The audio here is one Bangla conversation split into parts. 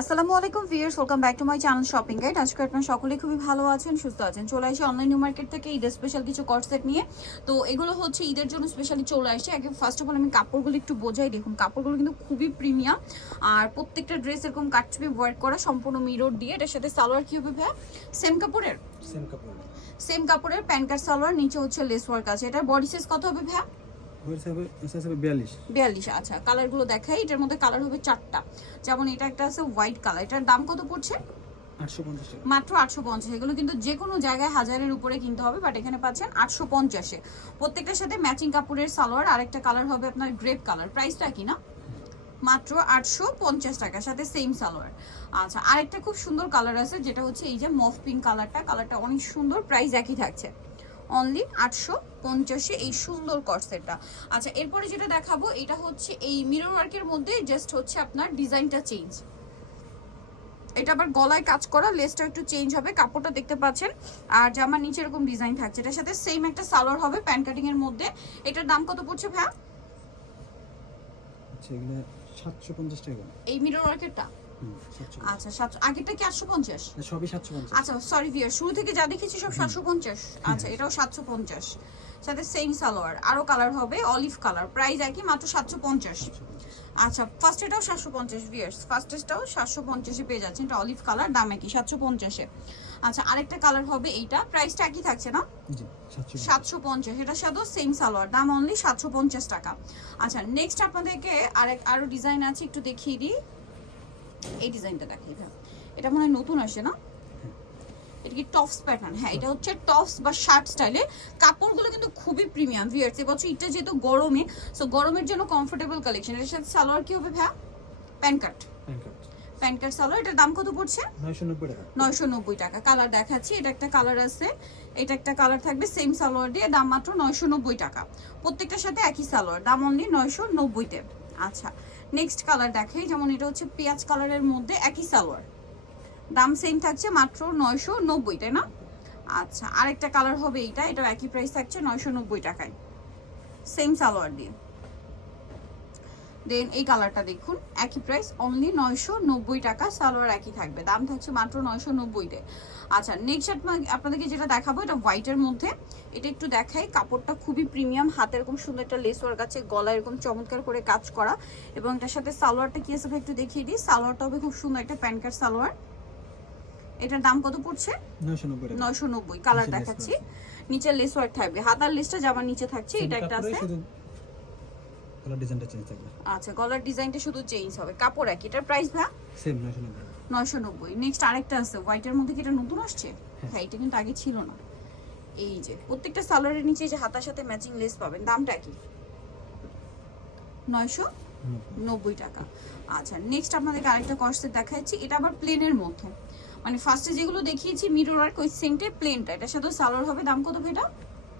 আসসালামু আলাইকুম viewers, welcome back to my channel shopping guide. আজকে আপনারা সকলেই খুবই ভালো আছেন, সুস্থ আছেন। চলে আসি অনলাইন নিউ মার্কেট থেকে ঈদের স্পেশাল কিছু কট সেট নিয়ে। তো এগুলো হচ্ছে ঈদের জন্য স্পেশালি চলে আসছে। আগে ফার্স্ট অফ অল আমি কাপড়গুলো একটু বোঝাই। দেখুন কাপড়গুলো কিন্তু খুবই প্রিমিয়াম, আর প্রত্যেকটা ড্রেস এরকম কাটছবি ওয়ার্ক করা, সম্পূর্ণ মিরর দিয়ে। এটার সাথে সালোয়ার কি হবে ভাই? সেম কাপড়ের প্যান্ট কাট সালোয়ার, নিচে হচ্ছে লেস ওয়ার্ক আছে। এটার বডি সাইজ কত হবে ভাই? 42। আচ্ছা, কালারগুলো দেখাই। এটার মধ্যে কালার হবে 4টা। যেমন এটা একটা আছে হোয়াইট কালার, এটার দাম কত পড়ছে? 850 টাকা, মাত্র 850। এগুলো কিন্তু যে কোনো জায়গায় হাজারের উপরে কিনতে হবে, বাট এখানে পাচ্ছেন 850-এ। প্রত্যেকটার সাথে ম্যাচিং কাপড়ের সালোয়ার। আরেকটা কালার হবে আপনার গ্রেপ কালার, প্রাইসটা কি না মাত্র 850 টাকার সাথে সেম সালোয়ার। আচ্ছা, আরেকটা খুব সুন্দর কালার আছে, যেটা হচ্ছে এই যে মফ পিঙ্ক কালারটা অনেক সুন্দর, প্রাইস একই থাকছে অনলি 850-এ এই সুন্দর কটসেটটা। আচ্ছা, এরপরে যেটা দেখাবো এটা হচ্ছে এই মিরর ওয়ার্কের মধ্যে জাস্ট হচ্ছে আপনার ডিজাইনটা চেঞ্জ। এটা আবার গলায় কাজ করা, লেসটা একটু চেঞ্জ হবে, কাপড়টা দেখতে পাচ্ছেন। আর জামার নিচে এরকম ডিজাইন থাকছে। এটার সাথে সেম একটা সালোয়ার হবে প্যান্ট কাটিং এর মধ্যে। এটার দাম কত পড়ছে ভাই? আচ্ছা এগুলো 750 টাকা। এই মিরর ওয়ার্কেরটা? আচ্ছা, 700। আগেরটা কি 850? সবই 750। আচ্ছা সরি ভিউয়ার, শুরু থেকে যা দেখেছি সব 750। আচ্ছা, এটাও 750, সাথে সেম সালোয়ার। আরো কালার হবে অলিভ কালার, প্রাইস একই মাত্র 750। আচ্ছা, ফার্স্ট এটাও 750 ভিউয়ার্স, ফার্স্টেরটাও 750-এ পেয়ে যাচ্ছেন। এটা অলিভ কালার, দাম একই 750-এ। আচ্ছা, আরেকটা কালার হবে এইটা, প্রাইসটা একই থাকছে না? জি 750। এটার সাথেও সেম সালোয়ার, দাম অনলি 750 টাকা। আচ্ছা, নেক্সট আপনাদেরকে আরো ডিজাইন আছে, একটু দেখিয়ে দিই। এই ডিজাইনটা দেখাই ভাই, এটা মনে হয় নতুন আসে না? এটা কি টপস প্যাটার্ন? হ্যাঁ, এটা হচ্ছে টপস বা শার্ট স্টাইলে। কাপড়গুলো কিন্তু খুবই প্রিমিয়াম ভিউয়ার্স। এবছর এটা যেহেতু গরমে, সো গরমের জন্য কমফোর্টেবল কালেকশন। এর সাথে সালোয়ার কি হবে ভাই? প্যান্ট কাট সালোয়ার। এটার দাম কত পড়ছে? 990 টাকা। 990 টাকা। কালার দেখাচ্ছি, এটা একটা কালার আছে, এটা একটা কালার থাকবে সেম সালোয়ার দিয়ে, দাম মাত্র 990 টাকা। প্রত্যেকটার সাথে একই সালোয়ার, দাম অনলি 990-তে। আচ্ছা, নেক্সট কালার দেখাই। যেমন এটা হচ্ছে পেঁয়াজ কালারের মধ্যে, একই সালোয়ার, দাম সেম থাকছে মাত্র 990, তাই না? আচ্ছা, আরেকটা কালার হবে এইটা, এটাও একই প্রাইস থাকছে 990 টাকায়, সেম সালোয়ার দিয়ে। দেন এই কালারটা দেখুন, একই প্রাইস অনলি 990 টাকা, সালোয়ার একই থাকবে, দাম থাকছে মাত্র 990-তে। আচ্ছা, নেক্সট আপনাদেরকে যেটা দেখাবো এটা হোয়াইটের মধ্যে। এটা একটু দেখাই, কাপড়টা খুবই প্রিমিয়াম, হাতে এরকম সুন্দর একটা লেস ওয়ার্ক আছে, গলা এরকম চমৎকার করে কাজ করা, এবং এটার সাথে সালোয়ারটা কি আছে একটু দেখিয়ে দিই। সালোয়ারটা হবে খুব সুন্দর একটা প্যান্ট কাট সালোয়ার। এটার দাম কত পড়ছে? 990। কালার দেখাচ্ছি, নিচে লেস ওয়ার্ক থাকবে, হাতার লেসটা জামার নিচে থাকছে। এটা একটা আছে, গলার ডিজাইনটা চেঞ্জ থাকবে। আচ্ছা, গলার ডিজাইনটা শুধু চেঞ্জ হবে, কাপড় একই। এটার প্রাইস ভাই সেম 990। 990। নেক্সট আরেকটা আছে হোয়াইটের মধ্যে, কি এটা নতুন আসছে? হ্যাঁ, এটা কিন্তু আগে ছিল না। এই যে প্রত্যেকটা সালোয়ারের নিচে যে হাতার সাথে ম্যাচিং লেস পাবেন, দামটা কি? 990 টাকা। আচ্ছা, নেক্সট আপনাদেরকে আরেকটা কর্সেট দেখাচ্ছি, এটা আবার প্লেনের মধ্যে। মানে ফার্স্টে যেগুলো দেখিয়েছি মিরর ওয়ার্ক, ওই সেমটে প্লেনটা, এটার সাথে সালোয়ার হবে। দাম কত ভাই এটা?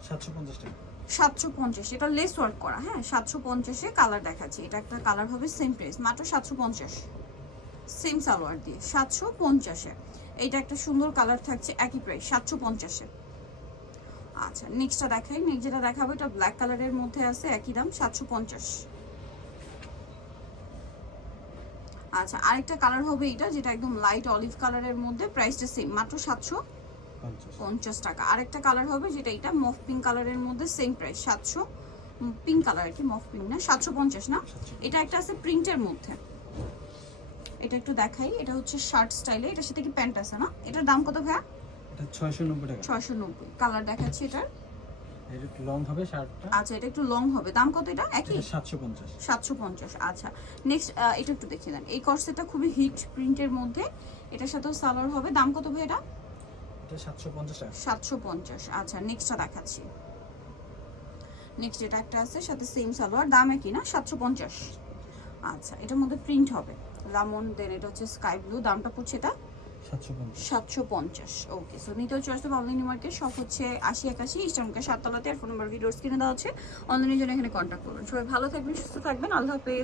750 টাকা। 750। এটা লেস ওয়ার্ক করা। হ্যাঁ, 750-এ কালার দেখাচ্ছি। এটা একটা কালার হবে সেম প্রাইস মাত্র 750, সেম সালোয়ার দিয়ে 750-এ। এইটা একটা সুন্দর কালার থাকছে, একই প্রাইস 750-এ। আচ্ছা, নেক্সটটা দেখাই। নেক্সট যেটা দেখাবো এটা ব্ল্যাক কালারের মধ্যে আছে, একই দাম 750। আচ্ছা, আরেকটা কালার হবে এটা, যেটা একদম লাইট অলিভ কালারের মধ্যে, প্রাইসটা সেম মাত্র 750 টাকা। আরেকটা কালার হবে যেটা এটা মফ পিঙ্ক কালারের মধ্যে, সেম প্রাইস 700। পিঙ্ক কালার আর কি, মফ পিঙ্ক না, 750 না। এটা একটা আছে প্রিন্টের মধ্যে, এটা একটু দেখাই। এটা হচ্ছে শার্ট স্টাইলে, এটার সাথে কি প্যান্ট আছে না? এটার দাম কত ভাইয়া? এটা 690 টাকা। 690। কালার দেখাচ্ছি এটার। এটা একটু লং হবে শার্টটা। আচ্ছা, এটা একটু লং হবে, দাম কত এটা? একই 750। 750। আচ্ছা, নেক্সট এটা একটু দেখিয়ে দেন। এই কর্সেটটা খুবই হিট প্রিন্টের মধ্যে, এটার সাথেও সালোয়ার হবে। দাম কত ভাই এটা? এটা 750 টাকা। 750। আচ্ছা, নেক্সটটা দেখাচ্ছি। নেক্সট এটা একটা আছে, সাথে সেম সালোয়ার, দাম একই না, 750। আচ্ছা, এটার মধ্যে প্রিন্ট হবে লামন, দেন এটা হচ্ছে স্কাই ব্লু, দামটা পড়ছে এটা 750। ওকে, সো নিতে চয়েস হবে অনলাইন মার্কেট, সব হচ্ছে 8081 ইস্টার্নকে 7 তলাতে। আর ফোন নাম্বার ভিডিওস কিনে দেওয়া হচ্ছে, অনলাইনের জন্য এখানে কন্ট্যাক্ট করুন। সবাই ভালো থাকবেন, সুস্থ থাকবেন, আল্লাহ হাফেজ।